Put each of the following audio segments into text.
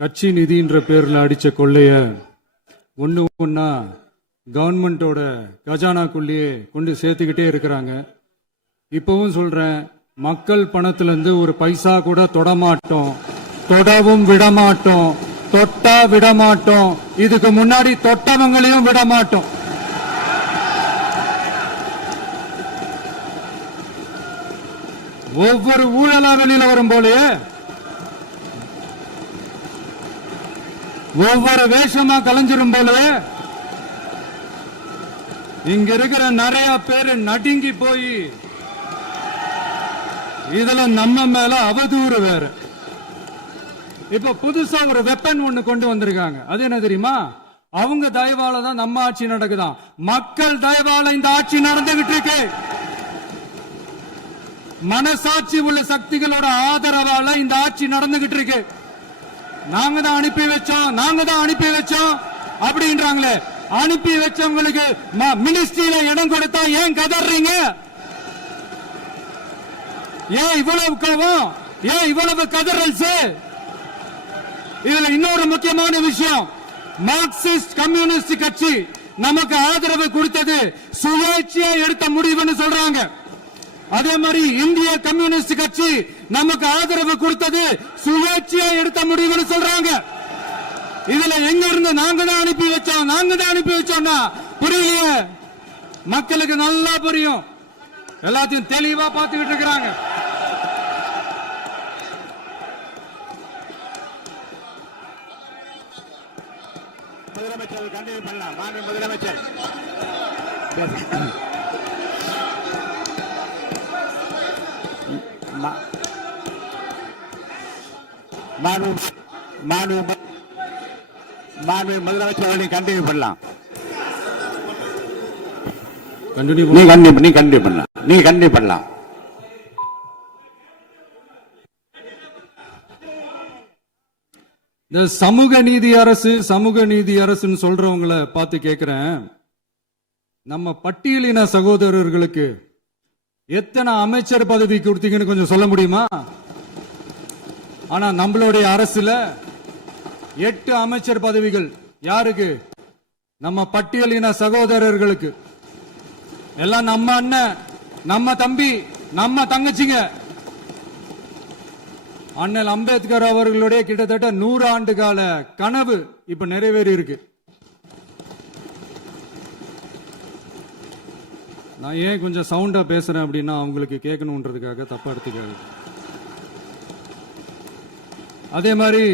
கட்சி நிதின்ற பேர்ல அடிச்ச கொள்ளைய ஒண்ணு ஒன்னா கவர்மெண்டோட கஜானாக்குள்ளேயே கொண்டு சேர்த்துக்கிட்டே இருக்கிறாங்க. இப்பவும் சொல்றேன், மக்கள் பணத்துல இருந்து ஒரு பைசா கூட தொடமாட்டோம், தொடவும் விடமாட்டோம், தொட்டா விடமாட்டோம், இதுக்கு முன்னாடி தொட்டவங்களையும் விடமாட்டோம். ஒவ்வொரு ஊழலா வெளியில வரும் போலே, ஒவ்வொரு வேஷமா கலைஞ்சிரும் போலே, இங்க இருக்கிற நிறைய பேரு நடுங்கி போய் இதுல நம்ம மேல அவதூறு வேற. இப்ப புதுசா ஒரு வெப்பன் ஒண்ணு கொண்டு வந்திருக்காங்க. அது என்ன தெரியுமா? அவங்க தயவால தான் நம்ம ஆட்சி நடக்குதான். மக்கள் தயவால இந்த ஆட்சி நடந்துகிட்டு இருக்கு. மனசாட்சி உள்ள சக்திகளோட ஆதரவால இந்த ஆட்சி நடந்துகிட்டு இருக்கு. நாங்க தான் அனுப்பி வச்சோம், நாங்க தான் அனுப்பி வச்சோம் அப்படின்றாங்களே. அனுப்பி வச்சவங்களுக்கு மினிஸ்ட்ரியில இடம் கொடுத்தா ஏன் கதறீங்க? ஏன் இவ்வளவு கோவம்? ஏன் இவ்வளவு கதறல்? இதுல இன்னொரு முக்கியமான விஷயம், மார்க்சிஸ்ட் கம்யூனிஸ்ட் கட்சி நமக்கு ஆதரவு கொடுத்தது சுயேட்சையா எடுத்த முடிவுன்னு சொல்றாங்க. அதே மாதிரி இந்திய கம்யூனிஸ்ட் கட்சி நமக்கு ஆதரவு கொடுத்தது சுயேட்சையா எடுத்த முடிவுன்னு சொல்றாங்க. இதுல எங்க இருந்து நாங்க தான் அனுப்பி வச்சோம், நாங்க தான் அனுப்பி வச்சோம்னா புரியலையே. மக்களுக்கு நல்லா புரியும், எல்லாத்தையும் தெளிவா பார்த்துக்கிட்டு இருக்கிறாங்க. முதலமைச்சர் கண்டினியூ பண்ணலாம். மாண்பு முதலமைச்சர் முதலமைச்சர் கண்டினியூ பண்ணலாம். நீ கண்டினியூ பண்ணலாம். இந்த சமூக நீதி அரசு, சமூக நீதி அரசுன்னு சொல்றவங்களை பார்த்து கேட்கிறேன், நம்ம பட்டியலின சகோதரர்களுக்கு எத்தனை அமைச்சர் பதவி கொடுத்தீங்கன்னு கொஞ்சம் சொல்ல முடியுமா? ஆனா நம்மளுடைய அரசுல 8 அமைச்சர் பதவிகள் யாருக்கு? நம்ம பட்டியலின சகோதரர்களுக்கு. எல்லாம் நம்ம அண்ணன், நம்ம தம்பி, நம்ம தங்கச்சிங்க. அண்ணல் அம்பேத்கர் அவர்களுடைய கிட்டத்தட்ட 100 ஆண்டு கால கனவு இப்ப நிறைவேறி இருக்கு. நான் ஏன் கொஞ்சம் சவுண்டா பேசுறேன் அப்படின்னா அவங்களுக்கு கேட்கணுன்றதுக்காக, தப்பா எடுத்துக்காது. அதே மாதிரி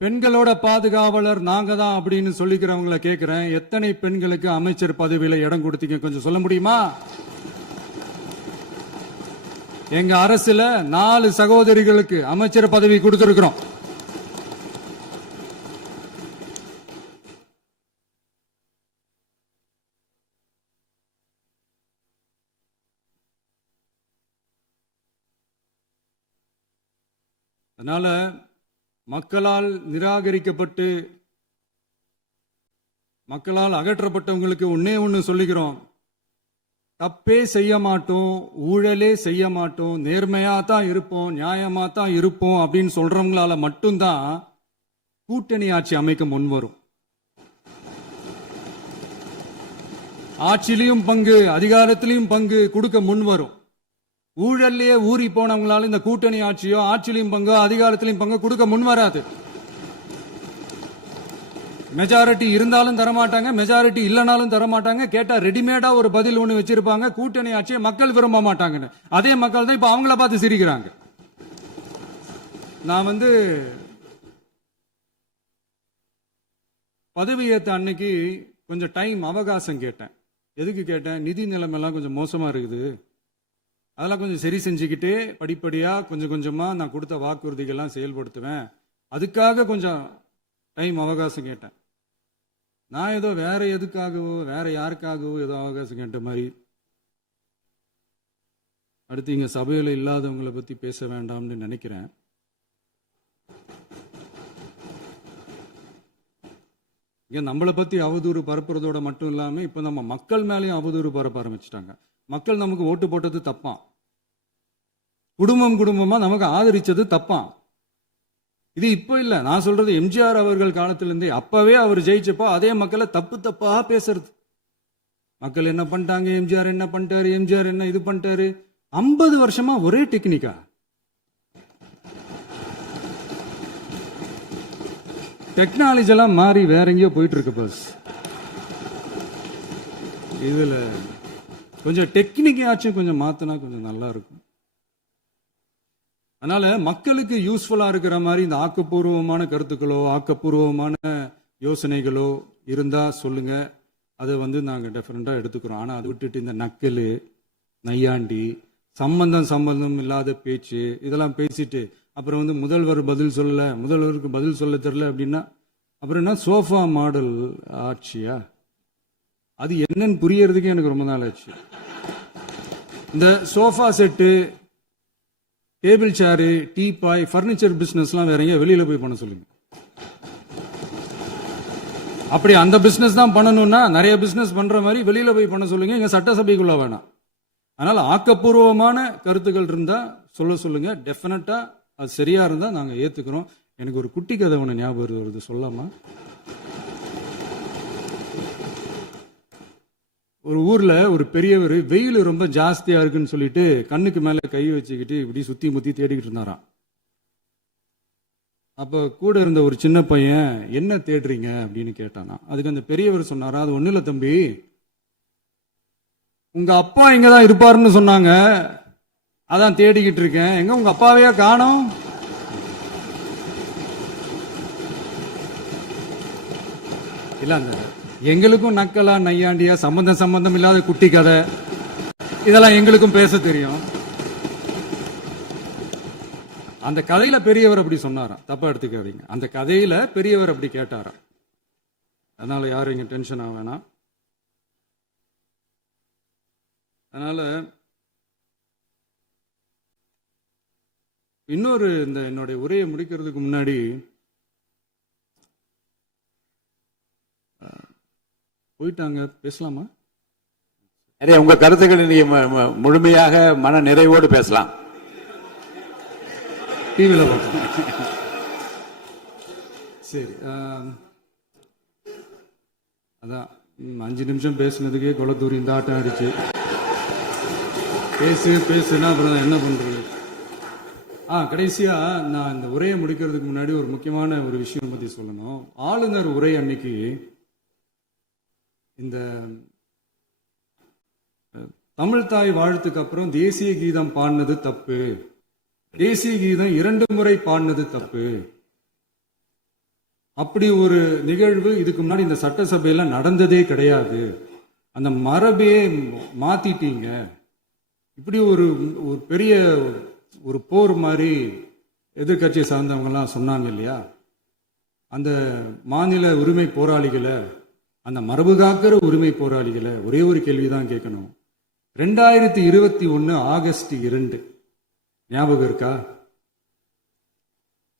பெண்களோட பாதுகாவலர் நாங்க தான் அப்படின்னு சொல்லிக்கிறவங்களை கேட்கிறேன், எத்தனை பெண்களுக்கு அமைச்சர் பதவியில இடம் கொடுத்தீங்க கொஞ்சம் சொல்ல முடியுமா? எங்க அரசுல 4 சகோதரிகளுக்கு அமைச்சர் பதவி கொடுத்திருக்கிறோம். அதனால மக்களால் நிராகரிக்கப்பட்டு மக்களால் அகற்றப்பட்டவங்களுக்கு ஒன்னே ஒன்னு சொல்லிக்கிறோம், தப்பே செய்ய மாட்டோம், ஊழலே செய்ய மாட்டோம், நேர்மையா தான் இருப்போம், நியாயமா தான் இருப்போம் அப்படின்னு சொல்றவங்களால மட்டும்தான் கூட்டணி ஆட்சி அமைக்க முன்வரும். ஆட்சியிலையும் பங்கு, அதிகாரத்திலையும் பங்கு கொடுக்க முன்வரும். ஊழல்லையே ஊறி போனவங்களால இந்த கூட்டணி ஆட்சியோ, ஆட்சியிலையும் பங்கு, அதிகாரத்திலையும் பங்கு கொடுக்க முன்வராது. மெஜாரிட்டி இருந்தாலும் தரமாட்டாங்க, மெஜாரிட்டி இல்லைனாலும் தரமாட்டாங்க. கேட்டா ரெடிமேடா ஒரு பதில் ஒண்ணு வச்சிருப்பாங்க, கூட்டணி ஆட்சியை மக்கள் விரும்ப மாட்டாங்கன்னு. அதே மக்கள் தான் இப்ப அவங்கள பார்த்து சிரிக்கிறாங்க. நான் பதவி ஏத்த அன்னைக்கு கொஞ்சம் டைம் அவகாசம் கேட்டேன். எதுக்கு கேட்டேன்? நிதி நிலைமைலாம் கொஞ்சம் மோசமா இருக்குது, அதெல்லாம் கொஞ்சம் சரி செஞ்சுக்கிட்டே படிப்படியா கொஞ்சம் கொஞ்சமா நான் கொடுத்த வாக்குறுதிகள்லாம் செயல்படுத்துவேன், அதுக்காக கொஞ்சம் டைம் அவகாசம் கேட்டேன். நான் ஏதோ வேற எதுக்காகவோ வேற யாருக்காகவோ ஏதோ அவகாசம் கேட்ட மாதிரி. அடுத்து இங்க சபையில இல்லாதவங்களை பத்தி பேச வேண்டாம்னு நினைக்கிறேன். இங்க நம்மளை பத்தி அவதூறு பரப்புறதோட மட்டும் இல்லாம இப்ப நம்ம மக்கள் மேலேயும் அவதூறு பரப்ப ஆரம்பிச்சுட்டாங்க. மக்கள் நமக்கு ஓட்டு போட்டது தப்பான், குடும்பம் குடும்பமா நமக்கு ஆதரிச்சது தப்பான். இது இப்போ இல்ல, நான் சொல்றது எம்ஜிஆர் அவர்கள் காலத்திலிருந்தே. அப்பவே அவர் ஜெயிச்சப்போ அதே மக்களை தப்பு தப்பா பேசுறது. மக்கள் என்ன பண்ணிட்டாங்க, எம்ஜிஆர் என்ன பண்ணிட்டாரு, எம்ஜிஆர் என்ன இது பண்ணிட்டாரு. 50 வருஷமா ஒரே டெக்னிக்கா. டெக்னாலஜி எல்லாம் மாறி வேற எங்கேயோ போயிட்டு இருக்கு பஸ். இதுல கொஞ்சம் டெக்னிக்காச்சும் கொஞ்சம் மாத்தினா கொஞ்சம் நல்லா இருக்கும். அதனால மக்களுக்கு யூஸ்ஃபுல்லா இருக்கிற மாதிரி இந்த ஆக்கப்பூர்வமான கருத்துக்களோ ஆக்கப்பூர்வமான யோசனைகளோ இருந்தா சொல்லுங்க. அதை நாங்க டெஃபரெண்டா எடுத்துக்கிறோம். ஆனா அதை விட்டுட்டு இந்த நக்கல், நையாண்டி, சம்பந்தம் இல்லாத பேச்சு இதெல்லாம் பேசிட்டு அப்புறம் முதல்வர் பதில் சொல்லல, முதல்வருக்கு பதில் சொல்ல தெரியல அப்படின்னா அப்புறம் என்ன சோஃபா மாடல் ஆட்சியா? அது என்னன்னு புரியறதுக்கு எனக்கு ரொம்ப நாள் ஆச்சு. இந்த sofa set, table chair, teapoy, furniture பிசினஸ்லாம் வேற எங்க வெளியில போய் பண்ண சொல்லுங்க. அப்படி அந்த பிசினஸ் தான் பண்ணணும்னா நிறைய பிசினஸ் பண்ற மாதிரி வெளியில போய் பண்ண சொல்லுங்க, இங்க சட்டசபைக்குள்ள வேணாம். அதனால ஆக்கப்பூர்வமான கருத்துக்கள் இருந்தா சொல்லுங்க. டெஃபினட்டா அது சரியா இருந்தா நாங்க ஏத்துக்கிறோம். எனக்கு ஒரு குட்டி கதை ஒண்ணு ஞாபகம் வருது, சொல்லாமா? ஒரு ஊர்ல ஒரு பெரியவர் வெயில் ரொம்ப ஜாஸ்தியா இருக்குன்னு சொல்லிட்டு கண்ணுக்கு மேல கை வச்சுக்கிட்டு இப்படி சுத்தி முத்தி தேடிக்கிட்டு இருந்தாராம். அப்ப கூட இருந்த ஒரு சின்ன பையன் என்ன தேடுறீங்க அப்படின்னு கேட்டானா. அதுக்கு அந்த பெரியவர் சொன்னாரா, அது ஒண்ணு இல்ல தம்பி, உங்க அப்பா இங்கதான் இருப்பாருன்னு சொன்னாங்க, அதான் தேடிக்கிட்டு இருக்கேன். எங்க உங்க அப்பாவையா காணோம்? இல்ல அந்த எங்களுக்கும் நக்கலா நையாண்டியா சம்பந்தம் இல்லாத குட்டி கதை இதெல்லாம் எங்களுக்கும் பேச தெரியும். அந்த கதையில பெரியவர் அப்படி சொன்னாராம், தப்பா எடுத்துக்காதீங்க. அந்த கதையில பெரியவர் அப்படி கேட்டாராம். அதனால யாரும் இங்க டென்ஷன் ஆக வேணாம். அதனால இன்னொரு இந்த என்னுடைய உரையை முடிக்கிறதுக்கு முன்னாடி போயிட்டாங்க, பேசலாமா? நிறைய உங்க கருத்துக்களை நீங்க முழுமையாக மன நிறைவோடு பேசலாம். டிவியில் பார்க்கலாம். சரி, அதான் 5 நிமிஷம் பேசுனதுக்கே கொளத்தூரி இந்த ஆட்டம் அடிச்சு பேசுனா அப்புறம் என்ன பண்றது? கடைசியா நான் இந்த உரையை முடிக்கிறதுக்கு முன்னாடி ஒரு முக்கியமான ஒரு விஷயம் பத்தி சொல்லணும். ஆளுநர் உரை அன்னைக்கு இந்த தமிழ் தாய் வாழ்த்துக்கு அப்புறம் தேசிய கீதம் பாடினது தப்பு, தேசிய கீதம் 2 முறை பாடினது தப்பு, அப்படி ஒரு நிகழ்வு இதுக்கு முன்னாடி இந்த சட்டசபையில நடந்ததே கிடையாது, அந்த மரபையே மாத்திட்டீங்க, இப்படி ஒரு பெரிய ஒரு போர் மாதிரி எதிர்கட்சியை சார்ந்தவங்க எல்லாம் சொன்னாங்க இல்லையா? அந்த மாநில உரிமை போராளிகளை, அந்த மரபு காக்கிற உரிமை போராளிகளை ஒரே ஒரு கேள்விதான் கேட்கணும். 2021 ஆகஸ்ட் 2 ஞாபகம் இருக்கா?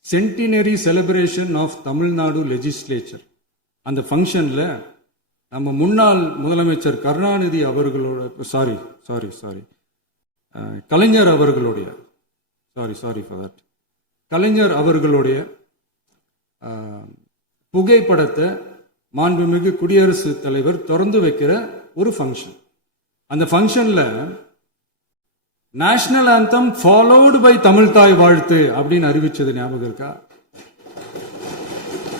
Centenary celebration of Tamil Nadu legislature. அந்த ஃபங்க்ஷன்ல நம்ம முன்னாள் முதலமைச்சர் கருணாநிதி அவர்களோட கலைஞர் அவர்களுடைய கலைஞர் அவர்களுடைய புகைப்படத்தை மாண்புமிகு குடியரசுத் தலைவர் திறந்து வைக்கிற ஒரு ஃபங்க்ஷன். அந்த ஃபங்க்ஷன்ல national anthem followed by Tamil Thai Vazhthu அப்படின்னு அறிவிச்சது ஞாபகம் இருக்கா?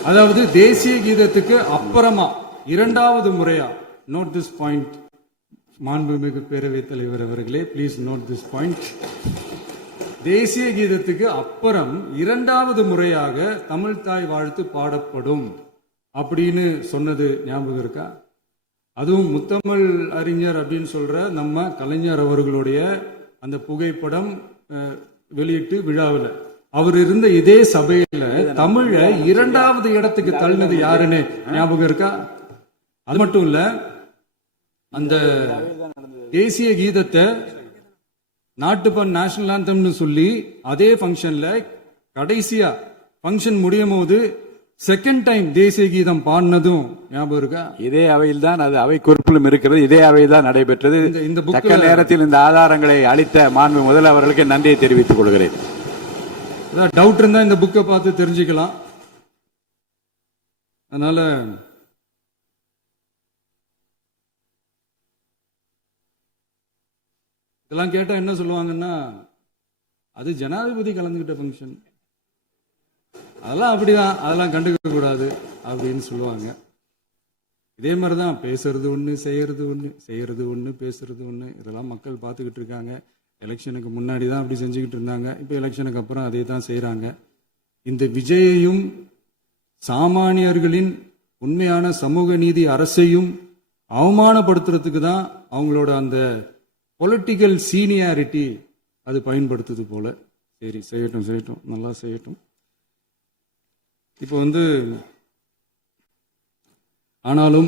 அதாவது தேசிய கீதத்துக்கு அப்புறமா 2வது முறையா, நோட் திஸ் பாயிண்ட் மாண்புமிகு பேரவைத் தலைவர் அவர்களே, பிளீஸ் நோட் திஸ் பாயிண்ட். தேசிய கீதத்துக்கு அப்புறம் 2வது முறையாக தமிழ் தாய் வாழ்த்து பாடப்படும் அப்படின்னு சொன்னது ஞாபகம் இருக்கா? அதுவும் முத்தமிழ் அறிஞர் அப்படின்னு சொல்ற நம்ம கலைஞர் அவர்களுடைய அந்த புகைப்படம் வெளியிட்டு விழாவில் அவர் இருந்த இதே சபையில தமிழ 2வது இடத்துக்கு தள்ளினது யாருன்னு ஞாபகம் இருக்கா? அது மட்டும் இல்ல, அந்த தேசிய கீதத்தை நாட்டுப்பண் நேஷனல் ஆந்தம்னு சொல்லி அதே ஃபங்க்ஷன்ல கடைசியா ஃபங்க்ஷன் முடியும் போது செகண்ட் டைம் தேசிய கீதம் பாடினதும் ஞாபகம் இருக்கா? இதே அவையில் தான், அது அவை குறிப்பிலும் இருக்கிறது, இதே அவையில் தான் நடைபெற்றது. தக்க நேரத்தில் இந்த ஆதாரங்களை அளித்த மாண்பு முதல்வர்களுக்கு நன்றியை தெரிவித்துக் கொள்கிறேன். ஏதாவது டவுட் இருந்தா இந்த புக்கை பார்த்து தெரிஞ்சுக்கலாம். அதனால இதெல்லாம் கேட்டா என்ன சொல்லுவாங்கன்னா, அது ஜனாதிபதி கலந்துகிட்ட ஃபங்க்ஷன், அதெல்லாம் அப்படிதான், அதெல்லாம் கண்டுக்க கூடாது அப்படின்னு சொல்லுவாங்க. இதே மாதிரிதான் பேசுறது ஒண்ணு, செய்யறது ஒண்ணு, செய்யறது ஒண்ணு, பேசுறது ஒண்ணு. இதெல்லாம் மக்கள் பார்த்துக்கிட்டு இருக்காங்க. எலெக்ஷனுக்கு முன்னாடி தான் அப்படி செஞ்சுக்கிட்டு இருந்தாங்க. இப்போ எலெக்ஷனுக்கு அப்புறம் அதே தான் செய்யறாங்க. இந்த விஜயையும் சாமானியர்களின் உண்மையான சமூக நீதி அரசையும் அவமானப்படுத்துறதுக்கு தான் அவங்களோட அந்த பொலிட்டிக்கல் சீனியாரிட்டி அது பயன்படுத்துது போல. சரி, செய்யட்டும் செய்யட்டும், நல்லா செய்யட்டும். இப்போ ஆனாலும்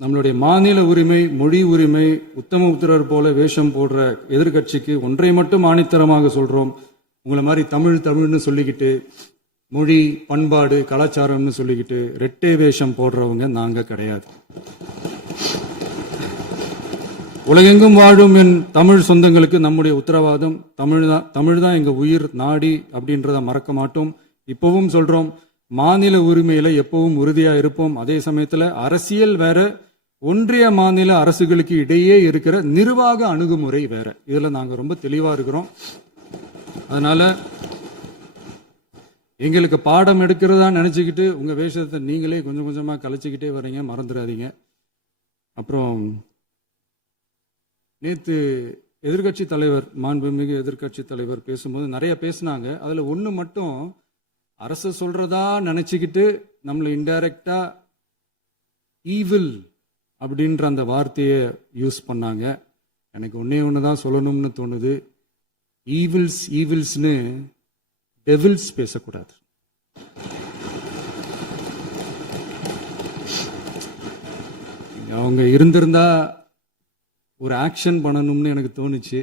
நம்மளுடைய மாநில உரிமை, மொழி உரிமை, உத்தமபுத்திரர் போல வேஷம் போடுற எதிர்கட்சிக்கு ஒன்றை மட்டும் ஆணித்தரமாக சொல்றோம். உங்களை மாதிரி தமிழ்னு சொல்லிக்கிட்டு, மொழி, பண்பாடு, கலாச்சாரம்னு சொல்லிக்கிட்டு ரெட்டை வேஷம் போடுறவங்க நாங்க கிடையாது. உலகெங்கும் வாழும் என் தமிழ் சொந்தங்களுக்கு நம்முடைய உத்தரவாதம் தமிழ் தான் எங்க உயிர் நாடி அப்படின்றத மறக்க மாட்டோம். இப்பவும் சொல்றோம், மாநில உரிமையில எப்பவும் உறுதியா இருப்போம். அதே சமயத்துல அரசியல் வேற, ஒன்றிய மாநில அரசுகளுக்கு இடையே இருக்கிற நிர்வாக அணுகுமுறை வேற. இதுல நாங்க ரொம்ப தெளிவா இருக்கிறோம். அதனால எங்களுக்கு பாடம் எடுக்கிறதா நினைச்சுக்கிட்டு உங்க வேஷத்தை நீங்களே கொஞ்சம் கொஞ்சமா கலைச்சிக்கிட்டே வர்றீங்க, மறந்துடாதீங்க. அப்புறம் நேத்து எதிர்கட்சி தலைவர், மாண்புமிகு எதிர்கட்சி தலைவர் பேசும்போது நிறைய பேசினாங்க. அதுல ஒண்ணு மட்டும் அரசு சொல்றதா நினைச்சுக்கிட்டு நம்மளை இன்டைரக்டா ஈவில் அப்படின்ற அந்த வார்த்தையை யூஸ் பண்ணாங்க. எனக்கு ஒன்னே ஒண்ணுதான் சொல்லணும்னு தோணுது. ஈவில்ஸ்னு டெவில்ஸ் பேசக்கூடாது. அவங்க இருந்திருந்தா ஒரு ஆக்ஷன் பண்ணணும்னு எனக்கு தோணுச்சு.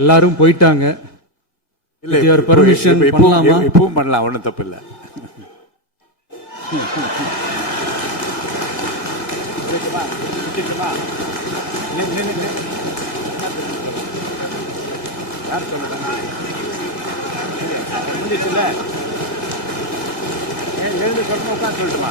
எல்லாரும் போயிட்டாங்க. பர்மிஷன் பண்ணலாமா? இப்பவும் பண்ணலாம், ஒன்றும் தப்பு இல்லை. சொல்லுமா?